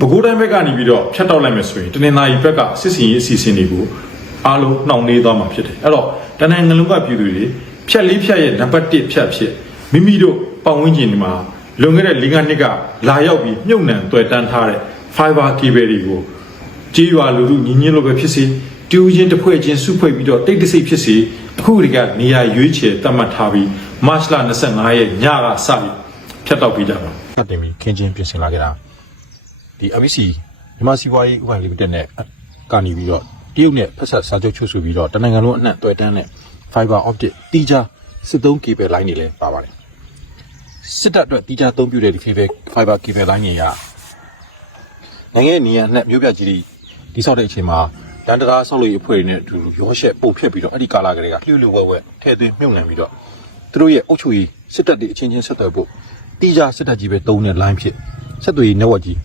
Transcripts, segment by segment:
ပဲခူးတိုင်းဘက်ကနေပြီးတော့ဖြတ်တောက်လိုက်မယ်ဆိုရင်တနင်္သာရီဘက်ကစစ်စင်ရေးအစီအစဉ်တွေကိုအားလုံးနှောင့်နှေးသွားမှာဖြစ်တယ်အဲ့တော့တနင်္ဂနွေလုံးကပြည်သူတွေဖြတ်လေးဖြတ်ရဲ့နံပါတ်1ဖြတ်ဖြစ်မိမိတို့ပတ်ဝန်းကျင်ဒီမှာလွန်ခဲ့တဲ့၄၅နှစ်ကလာရောက်ပြီးမြုပ်နှံတွေ့တန်းထားတဲ့ fiber cable တွေကိုကြေးရွာလူလူညီညွတ်လို့ပဲဖြစ်စေတူးချင်းတစ်ဖွဲ့ချင်းစုဖွဲ့ပြီးတော့တိတ်တဆိတ်ဖြစ်စေအခုဒီကနေရာရွေးချယ်တတ်မှတ်ထားပြီးမတ်လ25ရက်ညကစပြီးဖြတ်တောက်ပြီးကြပါစတင်ပြီးခင်းချင်းပြင်ဆင်လာခဲ့တာ ဒီ ABC မြန်မာစီးပွားရေးဥပဒေလီမိတက်နဲ့ကနေပြီးတော့တရုတ်နဲ့ဖက်ဆက်စာချုပ်ချုပ်ဆိုပြီးတော့တနင်္ဂနွေလုံးအနှံ့တွေ့တန်းတဲ့ fiber optic တီးခြားစစ်သုံး cable line တွေလည်းပါပါတယ်စစ်တပ်အတွက်တီးခြားအသုံးပြုတဲ့ဒီ cable fiber cable line တွေကနိုင်ငံရဲ့နေရာနဲ့မြို့ပြကြီးတွေတိဆောက်တဲ့အချိန်မှာလန်တရာဆောက်လို့ရအဖွဲ့တွေနဲ့အတူရောရှက်ပုတ်ဖြတ်ပြီးတော့အဲ့ဒီကာလာကလေးကလှူလှူဝဲဝဲထဲသွင်းမြုပ်နှံပြီးတော့သူတို့ရဲ့အုပ်ချုပ်ရေးစစ်တပ်တွေအချင်းချင်းဆက်သွယ်ဖို့တိကျစစ်တပ်ကြီးပဲတုံးတဲ့ line ဖြစ်ဆက်သွယ်ရေး network ကြီး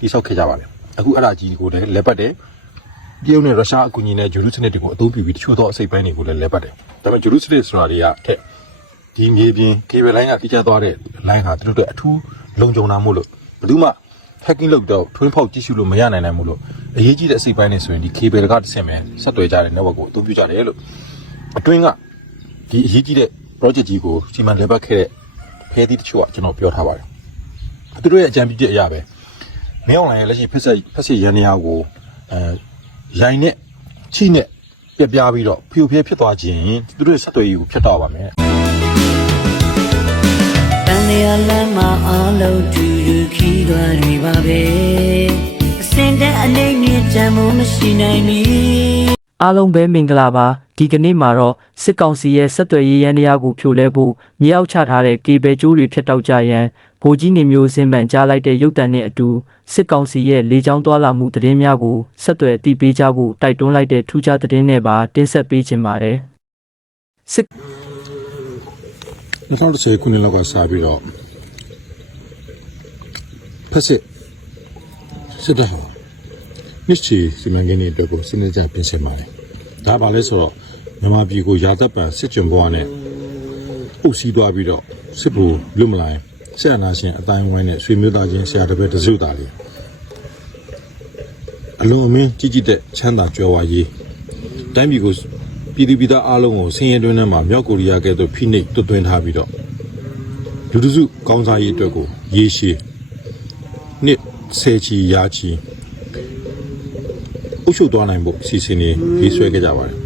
တိဆောက်ခဲ့ကြပါတယ်အခုအဲ့ဒါကြီးကိုလည်းလက်ပတ်တယ်တရုတ်နဲ့ရုရှားအကူအညီနဲ့ဂျူရုစနစ်တွေကိုအသုံးပြုပြီးတချို့သောအစိပ်ပိုင်းတွေကိုလည်းလက်ပတ်တယ်ဒါပေမဲ့ဂျူရုစနစ်ဆိုတာတွေကထက်ဒီမြေပြင် cable line ကတိကျသွားတဲ့ line ဟာသူတို့အတွက်အထူးလုံခြုံတာမို့လို့ဘယ်သူမှ hacking လုပ်တော့ twin ဖောက်ကြည့်ရှုလို့မရနိုင်နိုင်ဘူးလို့အရေးကြီးတဲ့အစိပ်ပိုင်းနေဆိုရင်ဒီ cable ကတစ်ဆင့်ပဲဆက်သွယ်ကြတဲ့ network ကိုအသုံးပြုကြတယ်လို့အတွင်းကဒီအရေးကြီးတဲ့ project ကြီးကိုစီမံလည်ပတ်ခဲ့တဲ့ဖဲသီးတချို့ကကျွန်တော်ပြောထားပါတယ်သူတို့ရဲ့အကြံပြုချက်အရပဲ မင်းအောင်လိုင်းရဲ့လက်ရှိဖက်ဆက်ဖက်ဆက်ရန်နေရာကိုအဲရိုင်နဲ့ချိနဲ့ပြပြပြီးတော့ဖျို့ဖျဲဖြစ်သွားခြင်းသူတို့ရဲ့ဆက်သွယ်ရေးကိုဖျက်တော့ပါမယ်တန်လျာလမ်းမှာအလုံးတူတူခီးသွားတွေပါပဲအစင်တဲ့အလေးမြင့်ချမ်းမှုမရှိနိုင်မီအားလုံးပဲမင်္ဂလာပါဒီကနေ့မှာတော့စစ်ကောင်စီရဲ့ဆက်သွယ်ရေးရန်တရားကိုဖြိုလဲဖို့မြေအောက်ချထားတဲ့ကေဘယ်ကျိုးတွေဖျက်တောက်ကြရန်ဗိုလ်ကြီးနေမျိုးစင်မှန်ကြားလိုက်တဲ့ရုပ်တံနဲ့အတူစစ်ကောင်စီရဲ့လေကြောင်းသွားလာမှုသတင်းများကိုဆက်သွယ်တည်ပေးကြဖို့တိုက်တွန်းလိုက်တဲ့ထူးခြားသတင်းနဲ့ပါတင်ဆက်ပေးခြင်းပါတယ်စစ်2010ခုနှစ်လောက်ကစပြီးတော့ဖက်စစ်စစ်တပ်ဟာမြစ်ချီစီမံကိန်းတွေအတွက်ကိုစနစ်ကျပြင်ဆင်ပါတယ်။ဒါပါလဲဆိုတော့မြန်မာပြည်ကိုရာသက်ပံစစ်ကြုံဘဝနဲ့အုပ်စီးသွားပြီးတော့စစ်ဘူလွတ်မလိုက် ဆက်အနာရှင်အတိုင်းဝိုင်းနဲ့ဆွေမျိုးသားချင်းဆရာတစ်ပည့်တစ်စုသားလေးအလုံးအမင်းကြီးကြီးတဲ့ချမ်းသာကြွယ်ဝရေးတိုင်းပြည်ကိုပြည်သူပြည်သားအားလုံးကိုဆင်းရဲတွင်းထဲမှာမြောက်ကိုရီးယားကဲ့သို့ဖိနှိပ်တွတ်သွင်းထားပြီးတော့လူတစုကောင်းစားရေးအတွက်ကိုရေရှည်နှစ်ဆယ်ချီရာချီအုပ်ချုပ်သွားနိုင်ဖို့စီစဉ်နေရေးဆွဲခဲ့ကြပါတယ်။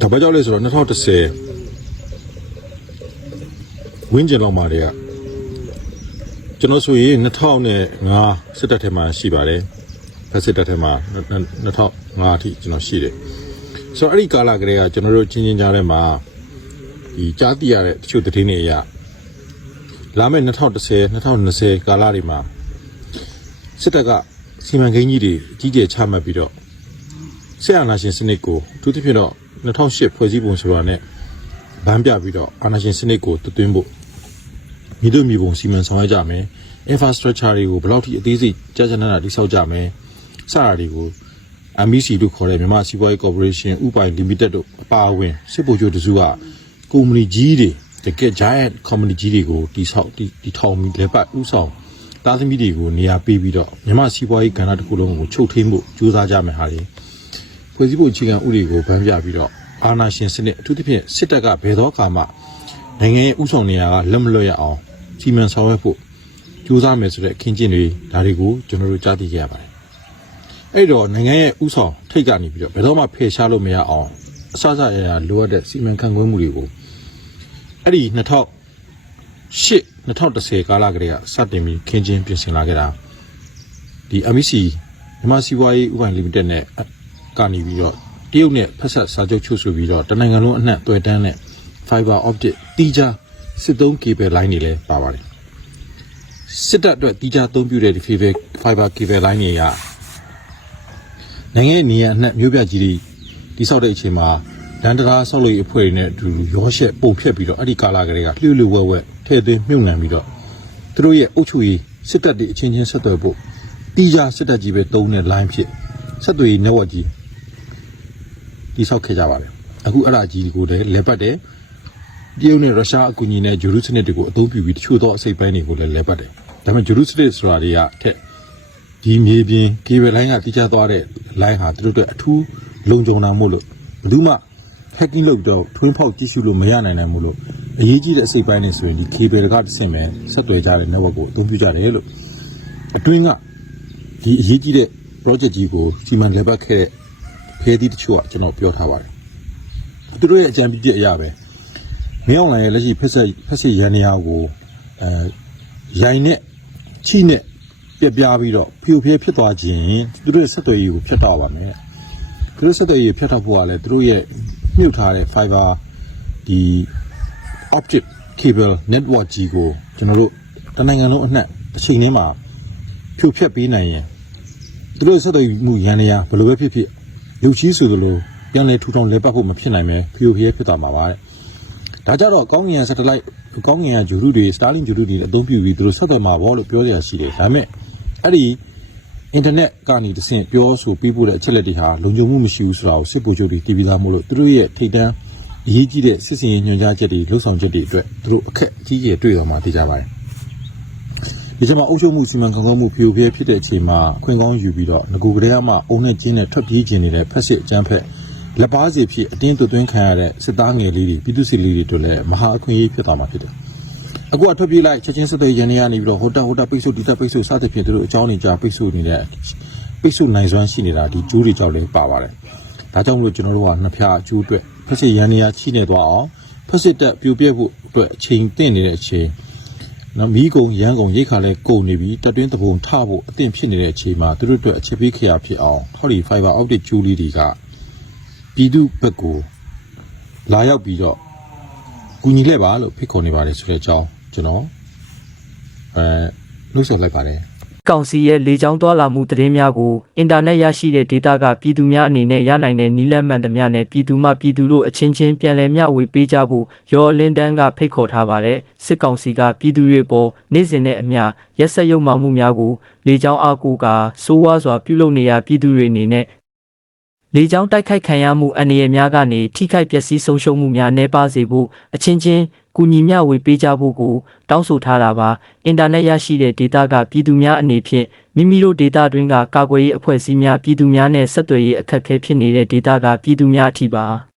ဒါဘာကြောင့်လဲဆိုတော့2010 ဝင်းကျင်လောက်မှာတည်းကကျွန်တော်ဆိုရင်2005စစ်တပ်ထဲမှာရှိပါတယ်။ဖက်စစ်တပ်ထဲမှာ2005အထိကျွန်တော်ရှိတယ်။ဆိုတော့အဲ့ဒီကာလကလေးကကျွန်တော်တို့ချင်းချင်းကြားထဲမှာဒီကြားသိရတဲ့တချို့သတင်းတွေအရလာမယ့်2010 2020ကာလတွေမှာစစ်တပ်ကစီမံကိန်းကြီးတွေအကြီးကျယ်ချမှတ်ပြီးတော့ဆက်အာဏာရှင်စနစ်ကိုအထူးသဖြင့်တော့2008ဖွဲ့စည်းပုံဆိုတာနဲ့ဗန်းပြပြီးတော့အာဏာရှင်စနစ်ကိုတွသွင်းဖို့ မြေတို့မြေပုံစီမံဆောင်ရွက်ကြမယ် infrastructure တွေကိုဘယ်လောက်ထိအသေးစိတ်ကြာကြာနာနာတိစောက်ကြမယ်စတာတွေကို MBC လို့ခေါ်တဲ့မြန်မာစီးပွားရေးကော်ပိုရေးရှင်းဥပိုင် limited တို့အပါအဝင်စစ်ဗိုလ်ချုပ်တစုကကုမ္ပဏီကြီးတွေတကယ် giant company ကြီးတွေကိုတိဆောက်တိတိထောင်ပြီးလက်ပတ်ဥဆောင်သားသမီးတွေကိုနေရာပေးပြီးတော့မြန်မာစီးပွားရေးကဏ္ဍတစ်ခုလုံးကိုချုပ်ထိန်ဖို့ကြိုးစားကြမယ်ဟာလေဖွဲ့စည်းပုံအခြေခံဥပဒေကိုဗန်းပြပြီးတော့အာဏာရှင်စနစ်အထူးသဖြင့်စစ်တပ်ကဘယ်တော့မှနိုင်ငံရဲ့ဥဆောင်နေရာကလက်မလွတ်ရအောင် စီမံဆောင်ရွက်ဖို့ကြိုးစားမယ်ဆိုတဲ့အခင်းကျင်းတွေဒါတွေကိုကျွန်တော်တို့ကြားသိခဲ့ရပါတယ်အဲ့တော့နိုင်ငံရဲ့ဥဆောင်ထိတ်ကနေပြီးတော့ဘယ်တော့မှဖယ်ရှားလို့မရအောင်အစစအရာလိုအပ်တဲ့စီမံခန့်ခွဲမှုတွေကိုအဲ့ဒီ2008 2010ကာလကလေးကစတင်ပြီးခင်းချင်းပြင်ဆင်လာခဲ့တာဒီ MEC မြန်မာစီးပွားရေးဥပဒေလီမိတက်နဲ့ကနေပြီးတော့တရုတ်နဲ့ဖက်ဆက်စာချုပ်ချုပ်ဆိုပြီးတော့တနိုင်ငံလုံးအနှံ့တွေ့တန်းတဲ့ fiber optic တီးခြား စစ်သုံး cable line တွေလည်းပါပါတယ်စစ်တပ်အတွက်တီးခြားအသုံးပြုတဲ့ဒီ fiber fiber cable line တွေကနိုင်ငံရဲ့နေရာအနှံ့မြို့ပြကြီးတွေတိဆောက်တဲ့အချိန်မှာလန်တရာဆောက်လို့ရအဖွဲ့တွေနဲ့အတူရောရှက်ပုံဖြတ်ပြီးတော့အဲ့ဒီကာလာကလေးကလှူလှူဝဲဝဲထဲသွင်းမြုပ်နှံပြီးတော့သူတို့ရဲ့အုပ်ချုပ်ရေးစစ်တပ်တွေအချင်းချင်းဆက်သွယ်ဖို့တီးခြားစစ်တပ်ကြီးပဲတုံးတဲ့ line ဖြစ်ဆက်သွယ်ရေး network ကြီးတိဆောက်ခဲ့ကြပါတယ်အခုအဲ့ဒါကြီးကိုလည်းလက်ပတ်တယ် တရုတ်နဲ့ရုရှားအကူအညီနဲ့ဂျူရုစနစ်တွေကိုအသုံးပြုပြီးတချို့သောအစိပ်ပိုင်းတွေကိုလည်းလက်ပတ်တယ်ဒါပေမဲ့ Jerusalem ဆိုတာတွေကထက်ဒီမြေပြင် cable line ကတိကျသွားတဲ့ line ဟာသူတို့အတွက်အထူးလုံခြုံတာမို့လို့ဘယ်သူမှ hacking လုပ်တော့ထွင်းဖောက်ကြည့်ရှုလို့မရနိုင်နိုင်မို့လို့အရေးကြီးတဲ့အစိပ်ပိုင်းနေဆိုရင်ဒီ cable ကတစ်ဆင့်ပဲဆက်သွယ်ကြတဲ့ network ကိုအသုံးပြုကြတယ်လို့အတွင်းကဒီအရေးကြီးတဲ့ project ကြီးကိုစီမံလည်ပတ်ခဲ့တဲ့ဖဲသီးတချို့ကကျွန်တော်ပြောထားပါတယ်သူတို့ရဲ့အကြံပြုချက်အရပဲ မင်းအောင်လိုင်ရဲ့လက်ရှိဖက်ဆက်ဖက်ဆက်ရန်နေရာကိုအဲရိုင်နဲ့ချိနဲ့ပြက်ပြားပြီးတော့ဖျို့ဖျဲဖြစ်သွားခြင်းသူတို့ရဲ့ဆက်သွယ်ရေးကိုဖျက်တော့ပါမယ်သူတို့ဆက်သွယ်ရေးဖျက်တော့ဖို့ကလည်းသူတို့ရဲ့မြုပ်ထားတဲ့ fiber ဒီ optic cable network ကြီးကိုကျွန်တော်တို့တနိုင်ငံလုံးအနှံ့အချိန်လေးမှာဖြိုဖျက်ပေးနိုင်ရင်သူတို့ဆက်သွယ်မှုရန်နေရဘယ်လိုပဲဖြစ်ဖြစ်ရုပ်ချီးဆိုသလိုပြန်လဲထူထောင်လဲပတ်ဖို့မဖြစ်နိုင်ပဲဖျိုဖျဲဖြစ်သွားမှာပါတဲ့ ဒါကြတော့ကောင်းကင် satellite ကောင်းကင်ဂျူရုတွေ Starlink ဂျူရုတွေအသုံးပြုပြီးသူတို့ဆက်သွယ်မှာပေါ့လို့ပြောကြရရှိတယ်ဒါပေမဲ့အဲ့ဒီအင်တာနက်ကနေတဆင့်ပြောဆိုပြီးပို့တဲ့အချက်လက်တွေဟာလုံခြုံမှုမရှိဘူးဆိုတာကိုစစ်ဗိုလ်ချုပ်တွေတည်ပြီးသားမို့လို့သူတို့ရဲ့ထိတ်တန်းအရေးကြီးတဲ့စစ်စင်ရေးညွှန်ကြားချက်တွေလှုပ်ဆောင်ချက်တွေအတွက်သူတို့အခက်အကြီးကြီးတွေ့တော်မှာသိကြပါတယ်။ဒီချိန်မှာအုပ်ချုပ်မှုစီမံခန့်ခွဲမှုဖျို့ဖျဲဖြစ်တဲ့အချိန်မှာခွင့်ကောင်းယူပြီးတော့ငကူကလေးကမှအုံနဲ့ကျင်းနဲ့ထွက်ပြေးခြင်းနေတဲ့ဖက်စစ်အကြမ်းဖက် လက်ပါစီဖြစ်အတင်းသွသွင်းခံရတဲ့စစ်သားငယ်လေးတွေပြည်သူစစ်လေးတွေတို့လည်းမဟာအခွင့်အရေးဖြစ်သွားမှာဖြစ်တယ်။အခုအထွက်ပြေးလိုက်ချက်ချင်းစတဲ့ရန်နေရနေပြီးတော့ဟိုတက်ဟိုတက်ပိတ်ဆို့ဒီတက်ပိတ်ဆို့စသဖြင့်သူတို့အကြောင်းတွေကြာပိတ်ဆို့နေတဲ့ပိတ်ဆို့နိုင်စွမ်းရှိနေတာဒီကျိုးတွေကြောင့်လည်းပါပါတယ်။ဒါကြောင့်မလို့ကျွန်တော်တို့ကနှစ်ဖြားအကျိုးအတွက်ဖက်စစ်ရန်နေရချိနေသွားအောင်ဖက်စစ်တက်ပြိုပြက်ဖို့အတွက်အချိန်တင့်နေတဲ့အချိန်နော်မီးကုံရန်ကုံရိတ်ခါလဲကုန်နေပြီးတက်တွင်းတပုံထဖို့အသင့်ဖြစ်နေတဲ့အချိန်မှာသူတို့အတွက်အခြေပေးခရဖြစ်အောင်ဟောဒီ fiber optic ကျိုးလေးတွေက ပြည်သူဘက်ကိုလာရောက်ပြီးတော့ကူညီလက်ပါလို့ဖိတ်ခေါ်နေပါတယ်ဆိုတဲ့အကြောင်းကျွန်တော်အဲနှုတ်ဆက်လိုက်ပါတယ်ကောင်စီရဲ့လေကြောင်းသွားလာမှုသတင်းများကိုအင်တာနက်ရရှိတဲ့ data ကပြည်သူများအနေနဲ့ရနိုင်တဲ့နည်းလမ်းမှန်သမျှနဲ့ပြည်သူမှပြည်သူတို့အချင်းချင်းပြန်လည်မျှဝေပေးကြဖို့ရော်လင်းတန်းကဖိတ်ခေါ်ထားပါတယ်စစ်ကောင်စီကပြည်သူတွေပေါ်နေ့စဉ်နဲ့အမျှရက်စက်ရုံမှမှုများကိုလေကြောင်းအားကိုးကစိုးဝါးစွာပြုလုပ်နေရပြည်သူတွေအနေနဲ့ လေကြောင်းတိုက်ခိုက်ခံရမှုအန္တရာယ်များကနေထိခိုက်ပျက်စီးဆုံးရှုံးမှုများနှဲပါစေဖို့အချင်းချင်းကူညီမျှဝေပေးကြဖို့ကိုတောင်းဆိုထားတာပါအင်တာနက်ရရှိတဲ့ data ကပြည်သူများအနေဖြင့်မိမိတို့ data တွင်းကကာကွယ်ရေးအဖွဲ့အစည်းများပြည်သူများနဲ့ဆက်သွယ်ရေးအခက်အခဲဖြစ်နေတဲ့ data ကပြည်သူများအထိပါ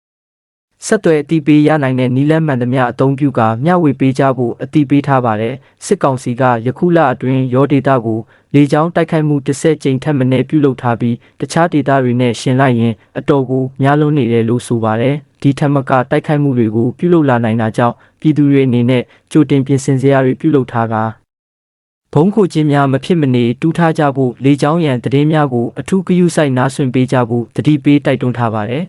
ဆက်သွယ်အတိပေးရနိုင်တဲ့နီလန်းမှန်သမျှအသုံးပြုကာမျှဝေပေးကြဖို့အတိပေးထားပါတယ်စစ်ကောင်စီကယခုလအတွင်းရော data ကိုလေကြောင်းတိုက်ခိုက်မှုတစ်ဆက်ကြိမ်ထက်မနည်းပြုလုပ်ထားပြီးတခြား data တွေနဲ့ရှင်လိုက်ရင်အတော်ကိုများလွန်းနေတယ်လို့ဆိုပါတယ်ဒီထက်မကတိုက်ခိုက်မှုတွေကိုပြုလုပ်လာနိုင်တာကြောင့်ပြည်သူတွေအနေနဲ့ကြိုတင်ပြင်ဆင်စရာတွေပြုလုပ်ထားတာဘုံခိုခြင်းများမဖြစ်မနေတူးထားကြဖို့လေကြောင်းရန်သတင်းများကိုအထူးဂရုစိုက်နားဆွင့်ပေးကြဖို့တတိပေးတိုက်တွန်းထားပါတယ်